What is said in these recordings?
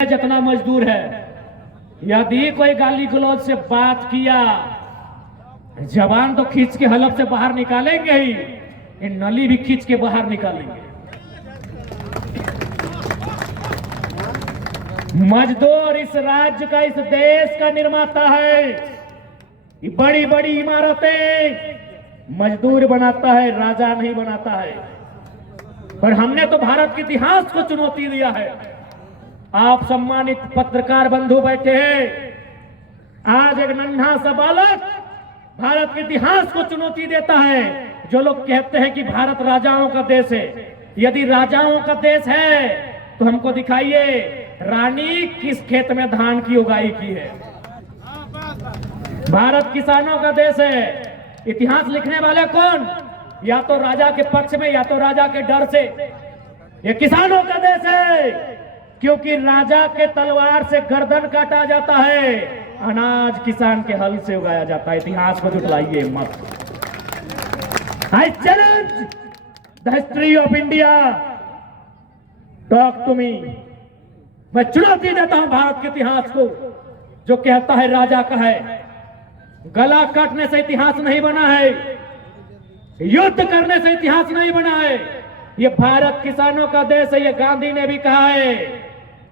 जितना मजदूर है, यदि कोई गाली गलौज से बात किया, जवान तो खींच के हलक से बाहर निकालेंगे ही, ये नली भी खींच के बाहर निकालेंगे। मजदूर इस राज्य का, इस देश का निर्माता है। ये बड़ी बड़ी इमारतें मजदूर बनाता है, राजा नहीं बनाता है। पर हमने तो भारत के इतिहास को चुनौती दिया है। आप सम्मानित पत्रकार बंधु बैठे हैं, आज एक नन्हा सा बालक भारत के इतिहास को चुनौती देता है। जो लोग कहते हैं कि भारत राजाओं का देश है, यदि राजाओं का देश है तो हमको दिखाइए रानी किस खेत में धान की उगाई की है। भारत किसानों का देश है। इतिहास लिखने वाले कौन? या तो राजा के पक्ष में या तो राजा के डर से। ये किसानों का देश है, क्योंकि राजा के तलवार से गर्दन काटा जाता है, अनाज किसान के हल से उगाया जाता है। इतिहास को झुठलाइए मत। I challenge the history of India, talk to me. मैं चुनौती देता हूं भारत के इतिहास को, जो कहता है राजा का है। गला काटने से इतिहास नहीं बना है, युद्ध करने से इतिहास नहीं बना है। ये भारत किसानों का देश है, ये गांधी ने भी कहा है।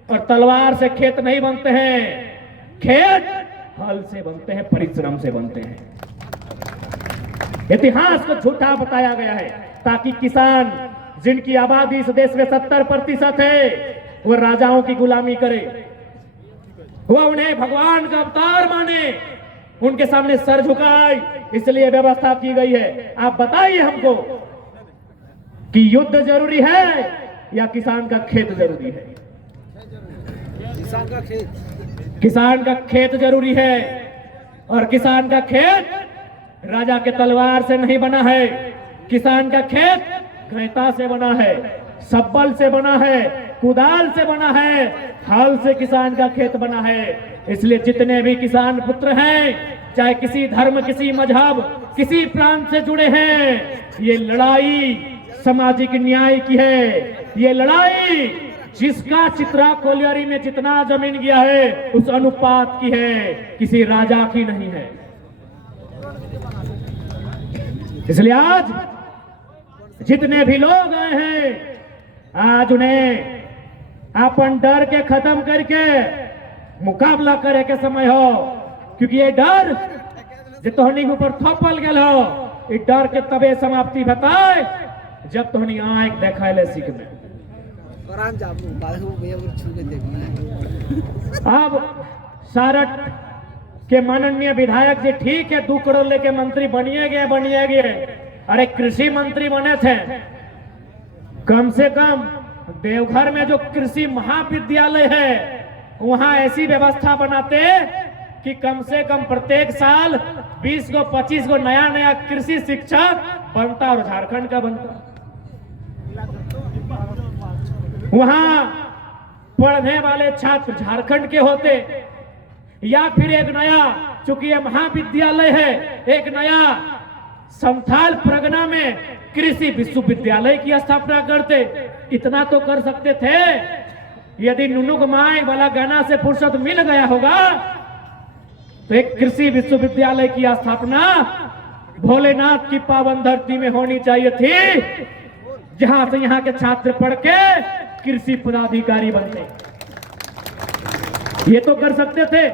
और तलवार से खेत नहीं बनते हैं, खेत हल से बनते हैं, परिश्रम से बनते हैं। इतिहास को झूठा बताया गया है ताकि किसान, जिनकी आबादी इस देश में 70% है, वो राजाओं की गुलामी करे, वो उन्हें भगवान का अवतार माने, उनके सामने सर झुकाए। इसलिए व्यवस्था की गई है। आप बताइए हमको कि युद्ध जरूरी है या किसान का खेत जरूरी है? किसान का खेत जरूरी है। और किसान का खेत राजा के तलवार से नहीं बना है। किसान का खेत गैता से बना है, सब्बल से बना है, कुदाल से बना है, हल से किसान का खेत बना है। इसलिए जितने भी किसान पुत्र हैं, चाहे किसी धर्म, किसी मजहब, किसी प्रांत से जुड़े हैं, ये लड़ाई सामाजिक न्याय की है। ये लड़ाई जिसका चित्रा कोलियारी में जितना जमीन गया है उस अनुपात की है, किसी राजा की नहीं है। इसलिए आज जितने भी लोग आए हैं, आज उन्हें अपन डर के खत्म करके मुकाबला करे के समय हो। क्योंकि ये डर जो तोहनी के ऊपर थोपल गया हो, ये डर के तबे समाप्ति बताए जब तोहनी आंख देखा ले सीख में। अब सारठ के माननीय विधायक जी ठीक है 2 करोड़ लेके मंत्री बनिए गए। अरे कृषि मंत्री बने थे, कम से कम देवघर में जो कृषि महाविद्यालय है वहां ऐसी व्यवस्था बनाते कि कम से कम प्रत्येक साल 20 को 25 को नया कृषि शिक्षक बनता और झारखंड का बनता। वहां पढ़ने वाले छात्र झारखंड के होते, या फिर एक नया, चूंकि यह महाविद्यालय है, एक नया संथाल परगना में कृषि विश्वविद्यालय की स्थापना करते। इतना तो कर सकते थे। यदि नुनुक माई वाला गाना से फुर्सत मिल गया होगा तो एक कृषि विश्वविद्यालय की स्थापना भोलेनाथ की पावन धरती में होनी चाहिए थी, जहां से यहाँ के छात्र पढ़ के कृषि पदाधिकारी बनते। ये तो कर सकते थे।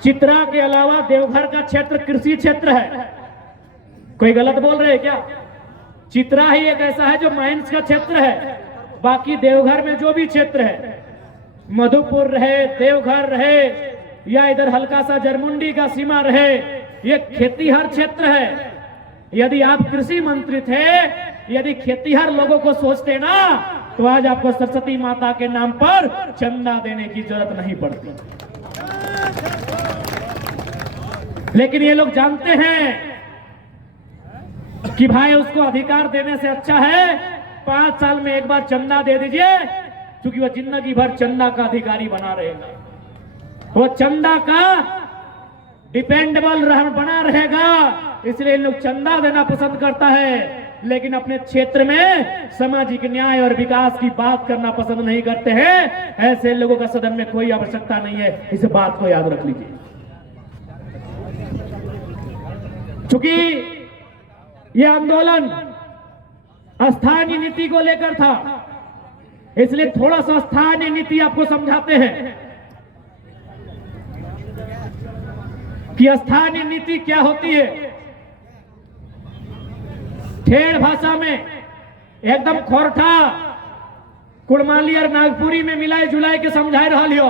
चित्रा के अलावा देवघर का क्षेत्र कृषि क्षेत्र है। कोई गलत बोल रहे हैं क्या? चित्रा ही एक ऐसा है जो माइंस का क्षेत्र है। बाकी देवघर में जो भी क्षेत्र है, मधुपुर रहे, देवघर रहे, या इधर हल्का सा जरमुंडी का सीमा रहे, ये खेतीहर क्षेत्र है। यदि आप कृषि मंत्री थे, यदि खेतीहर लोगों को सोचते ना, तो आज आपको सरस्वती माता के नाम पर चंदा देने की जरूरत नहीं पड़ती। लेकिन ये लोग जानते हैं कि भाई उसको अधिकार देने से अच्छा है 5 साल में एक बार चंदा दे दीजिए, क्योंकि वह जिंदगी भर चंदा का अधिकारी बना रहेगा। वो चंदा का डिपेंडेबल बना रहेगा। इसलिए लोग चंदा देना पसंद करता है। लेकिन अपने क्षेत्र में सामाजिक न्याय और विकास की बात करना पसंद नहीं करते हैं। ऐसे लोगों का सदन में कोई आवश्यकता नहीं है, इस बात को याद रख लीजिए। चूंकि यह आंदोलन स्थानीय नीति को लेकर था, इसलिए थोड़ा सा स्थानीय नीति आपको समझाते हैं कि स्थानीय नीति क्या होती है। ठेठ भाषा में एकदम खोरठा कुड़माली और नागपुरी में मिलाए जुलाए के समझाए रहा लियो।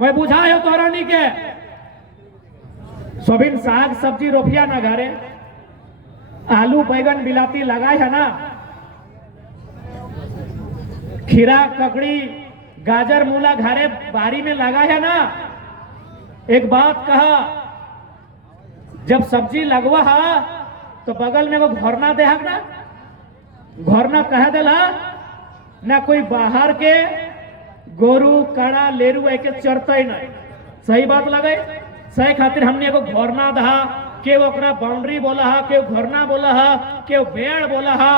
मैं बुझाए हो तोरानी के सोबिन साग सब्जी रोपिया ना घरे, आलू बैगन बिलाती लगाए है ना, खीरा ककड़ी गाजर मूला घरे बारी में लगा है ना। एक बात कहा, जब सब्जी लगवा है तो बगल में वो घोरना दे हक ना, घोरना कह देला ना, कोई बाहर के गोरू काड़ा लेरू एक चरता ही नहीं। सही बात लगे, सही खातिर हमने एगो घोरना दहा के ओकरा बाउंड्री बोला हा, के घोरना बोला हा, के बेड़ बोला हा,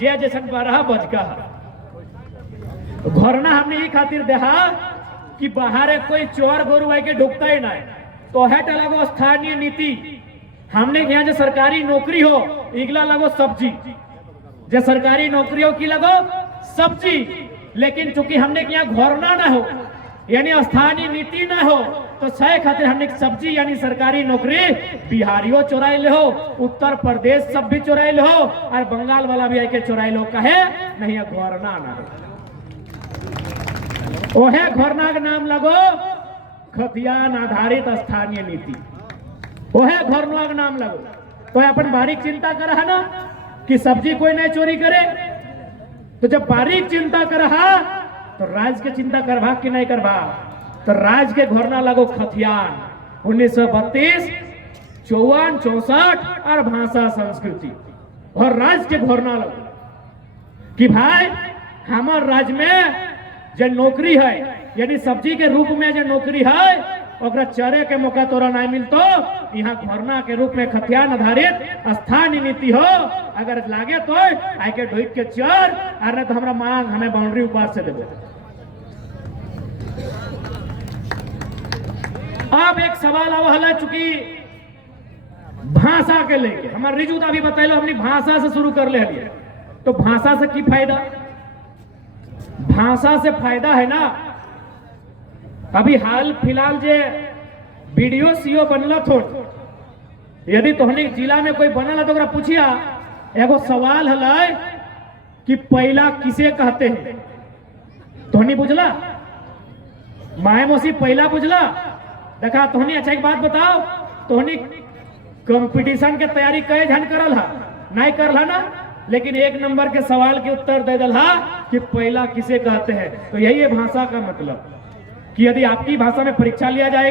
जे जैसन बारहा बजका हा। घोरना हमने ये खातिर देहा कि बाहर कोई चोर गोरू आई के ढुकता ही नहीं। तो है लगो स्थानीय नीति, हमने यहाँ जो सरकारी नौकरी हो इगला लगो सब्जी, जो सरकारी नौकरियों की लगो सब्जी। लेकिन चूंकि हमने यहाँ घोरना ना हो यानी स्थानीय नीति ना हो, तो सही खातिर हमने सब्जी यानी सरकारी नौकरी बिहारियों चुराई ले हो, उत्तर प्रदेश सब भी चुराई ले हो, और बंगाल वाला भी आके चुराई लो। कहे नहीं घोरना ना हो, ओहे घोरना का नाम लगो खतियान आधारित स्थानीय नीति, ओहे घोरना का नाम लगो। तो अपन बारीक चिंता कर रहा ना कि सब्जी कोई नहीं चोरी करे, तो जब बारीक चिंता कर रहा तो राज्य के चिंता करवा कि नहीं करवा। तो राज्य के घोरना लगो खतियान 1932, 54, 64 और भाषा संस्कृति, और राज्य के घोरना लगो कि भाई हमारे राज्य में जो नौकरी है यानी सब्जी के रूप में जो नौकरी है ओकरा चरे के मौका तोरा नहीं मिलतो। यहाँ घोरना के रूप में खतियान आधारित स्थानीय नीति हो, अगर लागे तो आके ढोक के चर, अरे तो हमारा मांग हमें बाउंड्री ऊपर से देबो। अब एक सवाल आवला, चूंकि भाषा के लेके हमारे रिजुदा भी बतैलो, हमने भाषा से शुरू कर ले। तो भाषा से की फायदा? भाषा से फायदा है ना, अभी हाल फिलहाल जे वीडियो सीओ बनला थो, यदि तोहनी जिला में कोई बनल तो पूछिया, एगो सवाल है कि पहला किसे कहते हैं? तोहनी बुझला? माए मौसी पहला बुझला? देखा तोहनी अच्छा एक बात बताओ, तोहनी कंपटीशन के तैयारी कई झन करल हा? नहीं करल ना, लेकिन एक नंबर के सवाल के उत्तर दे दल हा कि पहला किसे कहते हैं। तो यही है भाषा का मतलब, कि यदि आपकी भाषा में परीक्षा लिया जाएगा